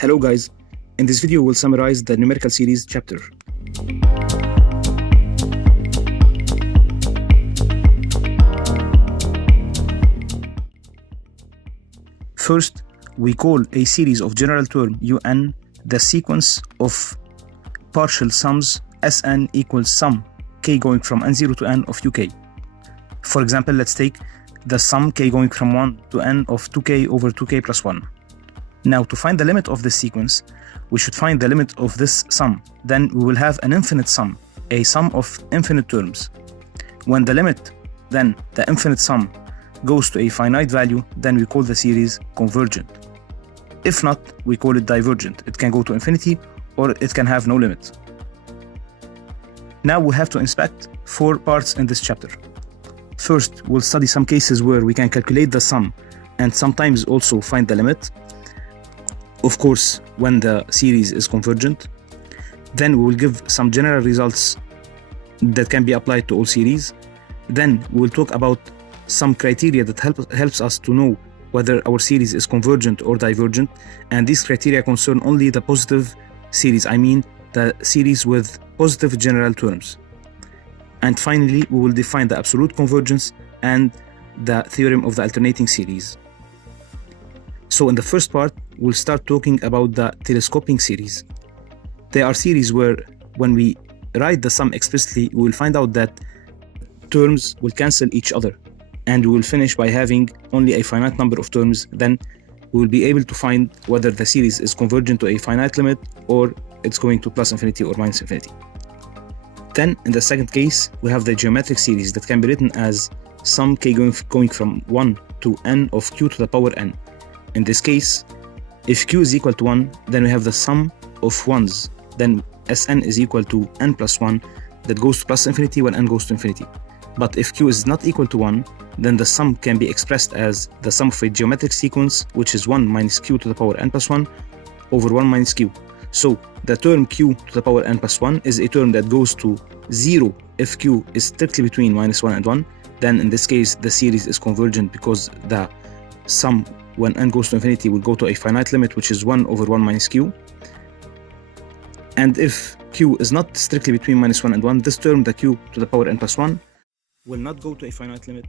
Hello guys, in this video we'll summarize the numerical series chapter. First, we call a series of general term un the sequence of partial sums Sn equals sum k going from n0 to n of uk. For example, let's take the sum k going from 1 to n of 2k over 2k plus 1. Now, to find the limit of this sequence, we should find the limit of this sum. Then we will have an infinite sum, a sum of infinite terms. When the limit, then the infinite sum, goes to a finite value, then we call the series convergent. If not, we call it divergent. It can go to infinity or it can have no limit. Now we have to inspect 4 parts in this chapter. First, we'll study some cases where we can calculate the sum and sometimes also find the limit. Of course, when the series is convergent. Then we will give some general results that can be applied to all series. Then we will talk about some criteria that helps us to know whether our series is convergent or divergent, and these criteria concern only the positive series, I mean the series with positive general terms. And finally, we will define the absolute convergence and the theorem of the alternating series. So in the first part, we'll start talking about the telescoping series. They are series where when we write the sum explicitly, we will find out that terms will cancel each other, and we will finish by having only a finite number of terms. Then we will be able to find whether the series is convergent to a finite limit or it's going to plus infinity or minus infinity. Then in the second case, we have the geometric series that can be written as sum k going from 1 to n of q to the power n. In this case, if q is equal to 1, then we have the sum of 1s. Then Sn is equal to n plus 1 that goes to plus infinity when n goes to infinity. But if q is not equal to 1, then the sum can be expressed as the sum of a geometric sequence, which is 1 minus q to the power n plus 1 over 1 minus q. So the term q to the power n plus 1 is a term that goes to 0 if q is strictly between minus 1 and 1. Then in this case, the series is convergent because the sum when n goes to infinity will go to a finite limit, which is 1 over 1 minus q. And if q is not strictly between minus 1 and 1, this term, the q to the power n plus 1, will not go to a finite limit,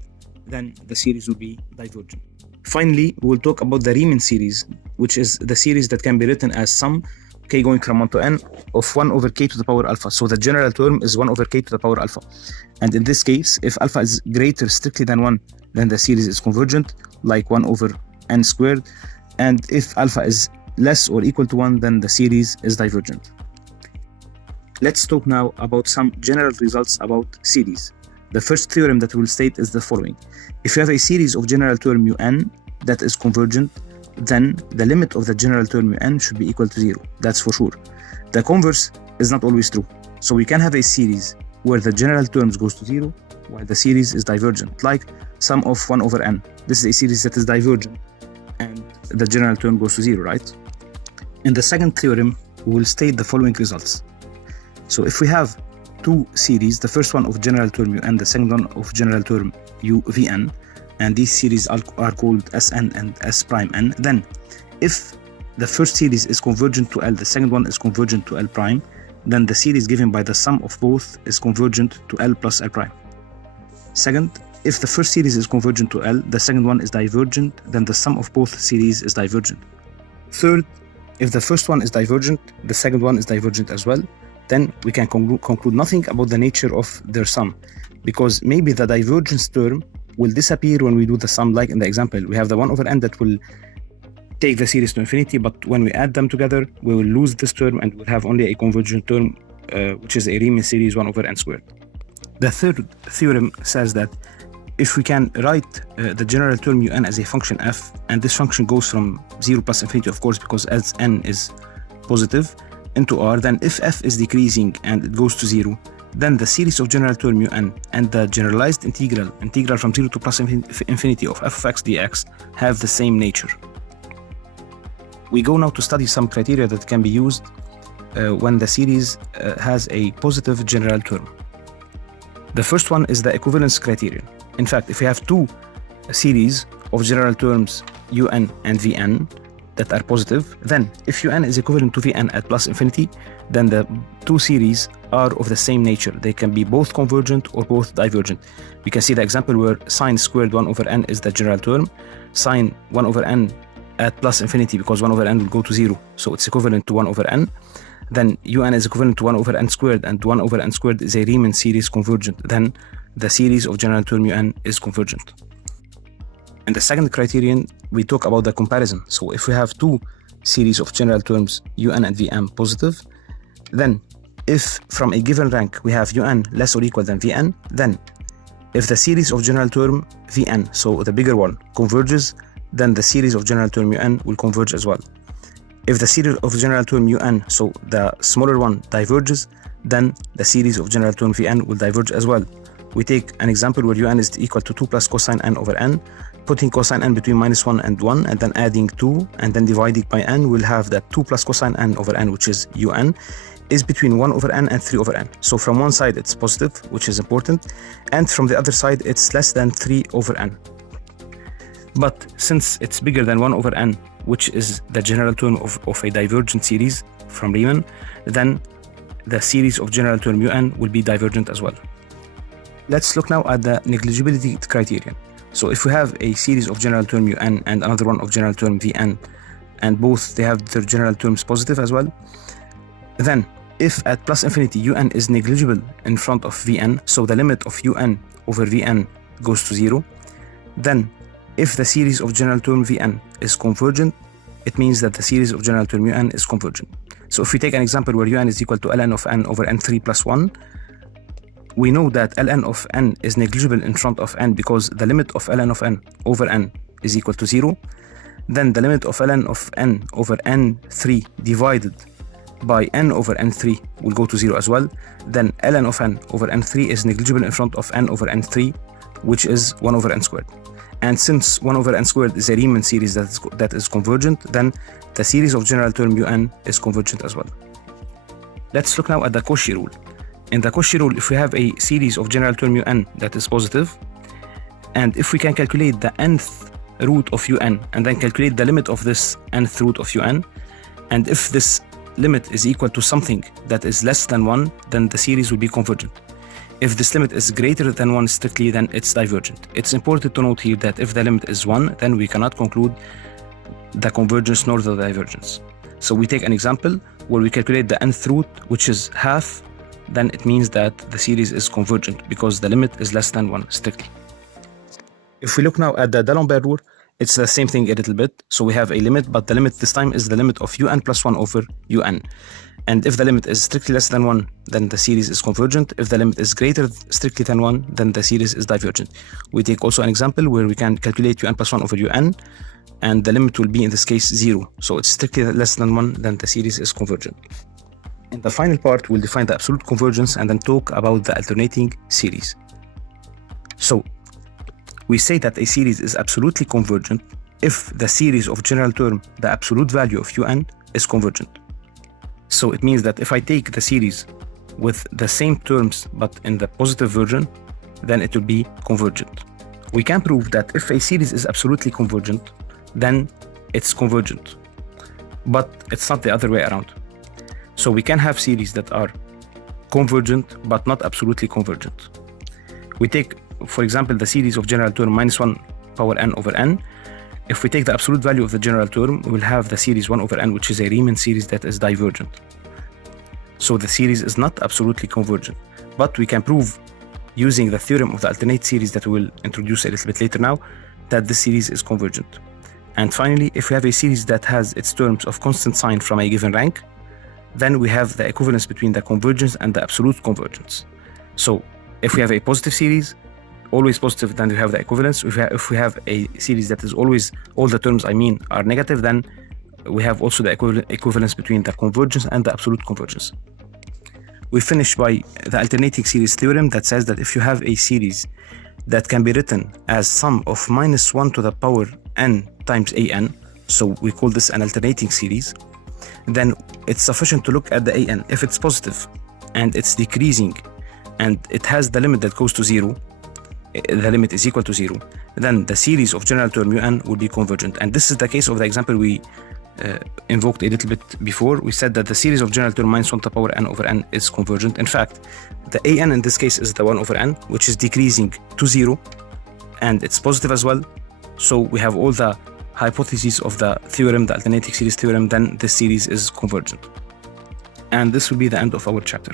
then the series will be divergent. Finally, we will talk about the Riemann series, which is the series that can be written as sum k going from 1 to n of 1 over k to the power alpha. So the general term is 1 over k to the power alpha. And in this case, if alpha is greater strictly than 1, then the series is convergent, like 1 over n squared. And if alpha is less or equal to 1, then the series is divergent. Let's talk now about some general results about series. The first theorem that we'll state is the following. If you have a series of general term un that is convergent, then the limit of the general term un should be equal to 0. That's for sure. The converse is not always true. So we can have a series where the general terms goes to 0 while the series is divergent, like sum of 1 over n. This is a series that is divergent and the general term goes to 0, right? In the second theorem, we will state the following results. So if we have two series, the first one of general term un, the second one of general term vn, and these series are called Sn and S prime n, then if the first series is convergent to L, the second one is convergent to L prime, then the series given by the sum of both is convergent to L plus L prime. Second, if the first series is convergent to L, the second one is divergent, then the sum of both series is divergent. Third, if the first one is divergent, the second one is divergent as well, then we can conclude nothing about the nature of their sum, because maybe the divergence term will disappear when we do the sum. Like in the example, we have the 1 over n that will take the series to infinity, but when we add them together, we will lose this term and we'll have only a convergent term, which is a Riemann series 1 over n squared. The third theorem says that if we can write the general term un as a function f, and this function goes from 0 plus infinity, of course, because as n is positive, into r, then if f is decreasing and it goes to 0, then the series of general term un and the generalized integral from 0 to plus infinity of f of x dx have the same nature. We go now to study some criteria that can be used when the series has a positive general term. The first one is the equivalence criterion. In fact, if we have two series of general terms un and vn, that are positive, then if un is equivalent to vn at plus infinity, then the two series are of the same nature. They can be both convergent or both divergent. We can see the example where sine squared 1 over n is the general term, sine 1 over n at plus infinity, because 1 over n will go to 0, so it's equivalent to 1 over n. Then un is equivalent to 1 over n squared, and 1 over n squared is a Riemann series convergent. Then the series of general term un is convergent. And the second criterion, we talk about the comparison. So if we have two series of general terms un and vm positive, then if from a given rank we have un less or equal than vn, then if the series of general term vn, so the bigger one, converges, then the series of general term un will converge as well. If the series of general term un, so the smaller one, diverges, then the series of general term vn will diverge as well. We take an example where un is equal to 2 plus cosine n over n, putting cosine n between minus 1 and 1, and then adding 2, and then dividing by n, we'll have that 2 plus cosine n over n, which is un, is between 1 over n and 3 over n. So from one side it's positive, which is important, and from the other side it's less than 3 over n. But since it's bigger than 1 over n, which is the general term of a divergent series from Riemann, then the series of general term un will be divergent as well. Let's look now at the negligibility criterion. So if we have a series of general term un and another one of general term vn, and both they have their general terms positive as well, then if at plus infinity un is negligible in front of vn, so the limit of un over vn goes to 0, then if the series of general term vn is convergent, it means that the series of general term un is convergent. So if we take an example where un is equal to ln of n over n3 plus 1, we know that ln of n is negligible in front of n because the limit of ln of n over n is equal to 0. Then the limit of ln of n over n3 divided by n over n3 will go to 0 as well. Then ln of n over n3 is negligible in front of n over n3, which is 1 over n squared. And since 1 over n squared is a Riemann series that is convergent, then the series of general term un is convergent as well. Let's look now at the Cauchy rule. In the Cauchy rule, if we have a series of general term un that is positive, and if we can calculate the nth root of un and then calculate the limit of this nth root of un, and if this limit is equal to something that is less than 1, then the series will be convergent. If this limit is greater than 1 strictly, then it's divergent. It's important to note here that if the limit is 1, then we cannot conclude the convergence nor the divergence. So we take an example where we calculate the nth root, which is half, then it means that the series is convergent because the limit is less than 1 strictly. If we look now at the D'Alembert rule, it's the same thing a little bit. So we have a limit, but the limit this time is the limit of un plus 1 over un. And if the limit is strictly less than 1, then the series is convergent. If the limit is greater strictly than 1, then the series is divergent. We take also an example where we can calculate un plus 1 over un, and the limit will be in this case 0. So it's strictly less than 1, then the series is convergent. In the final part, we'll define the absolute convergence and then talk about the alternating series. So we say that a series is absolutely convergent if the series of general term, the absolute value of un, is convergent. So it means that if I take the series with the same terms but in the positive version, then it will be convergent. We can prove that if a series is absolutely convergent, then it's convergent, but it's not the other way around. So we can have series that are convergent but not absolutely convergent. We take, for example, the series of general term minus 1 power n over n. If we take the absolute value of the general term, we will have the series 1 over n, which is a Riemann series that is divergent. So the series is not absolutely convergent, but we can prove using the theorem of the alternate series that we will introduce a little bit later now, that the series is convergent. And finally, if we have a series that has its terms of constant sign from a given rank, then we have the equivalence between the convergence and the absolute convergence. So if we have a positive series, always positive, then we have the equivalence. If we have a series that is always, all the terms are negative, then we have also the equivalence between the convergence and the absolute convergence. We finish by the alternating series theorem that says that if you have a series that can be written as sum of minus 1 to the power n times an, so we call this an alternating series, then it's sufficient to look at the an. If it's positive and it's decreasing and it has the limit that goes to 0, the limit is equal to 0, then the series of general term un will be convergent. And this is the case of the example we invoked a little bit before. We said that the series of general term minus 1 to the power n over n is convergent. In fact, the an in this case is the 1 over n, which is decreasing to 0, and it's positive as well. So we have all the hypotheses of the theorem, the alternating series theorem, then this series is convergent. And this will be the end of our chapter.